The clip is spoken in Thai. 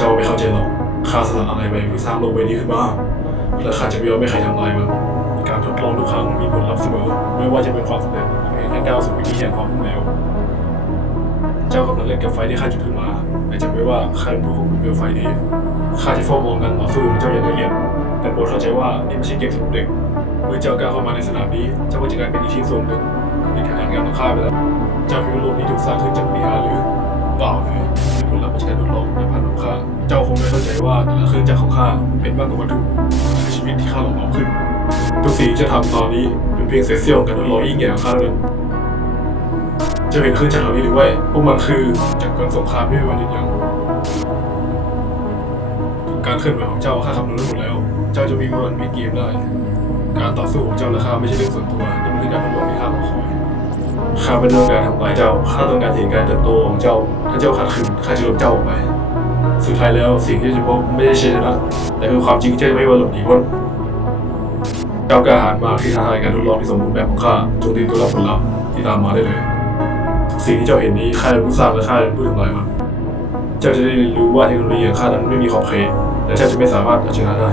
เจ้าไม่เข้าใจหรอกข้าสละอะไรไปเพื่อสร้างโลกใบนี้ขึ้นมาและข้าจะไม่ยอมให้ใครทำลายมันการทดลองทุกครั้งมีผลลัพธ์เสมอ ไม่ว่าจะเป็นความสำเร็จหรือแค่ก้าวสู่วิธีแห่งความล้มเหลวเจ้ากำลังเล่นกับไฟที่ข้าจุดขึ้นมาแต่จำไว้ว่าข้าเป็นผู้ควบคุมเปลวไฟนี้ข้าจะเฝ้ามองการต่อสู้ของเจ้าอย่างละเอียดแต่โปรดเข้าใจว่านี่ไม่ใช่เกมสำหรับเด็กเมื่อเจ้าก้าวเข้ามาในสนามนี้เจ้าก็จะกลายเป็นอีกชิ้นส่วนหนึ่งในการงานของข้าไปแล้วเจ้าคิดว่าโลกนี้ถูกสร้างขึ้นจากปฏิหายหรือเปล่าเลยผลลัพธ์าใจว่าแต่ละเครื่องจักรของข้าเป็นมากกว่าวัตถุคือชีวิตที่ข้าหลงเอาขึ้น ทุกสิ่งที่จะทำตอนนี้เป็นเพียงเศษเสี้ยวการทดลองยิ่งใหญ่ของข้าเท่านั้นเจ้าเห็นเครื่องจักรเหล่านี้หรือไม่พวกมันคือจักรกลสงครามที่ไม่วันหยุดยั้งการเคลื่อนไหวของเจ้าข้าคำนวณไว้หมดแล้ว เจ้าจะมีวันมีเกมได้ การต่อสู้ของเจ้าและข้าไม่ใช่เรื่องส่วนตัวนี่มันคือการทดลองที่ข้ารอคอยข้าไม่ต้องการทำลายเจ้าข้าต้องการเห็นการเติบโตของเจ้า ถ้าเจ้าขัดขืนข้าจะลบเจ้าออกไป สุดท้ายแล้วสิ่งที่จะพบไม่ใช่ชัยชนะแต่คือความจริงที่จไม่ว่าหลบหนีพ้นเจ้ากล้าหาญมากที่ท้าทายการทดลองที่สมบูรณ์แบบของข้าจงตีตัวรับผลลัพธ์ที่ตามมาได้เลย สิ่งที่เจ้าเห็นนี้ข้าเป็นผู้สร้างและข้าเป็นผู้ทำลายมันเจ้าจะได้รู้ว่าเทคโนโลยีของข้านั้นไม่มีขอบเขตและเจ้าจะไม่สามารถเอาชนะได้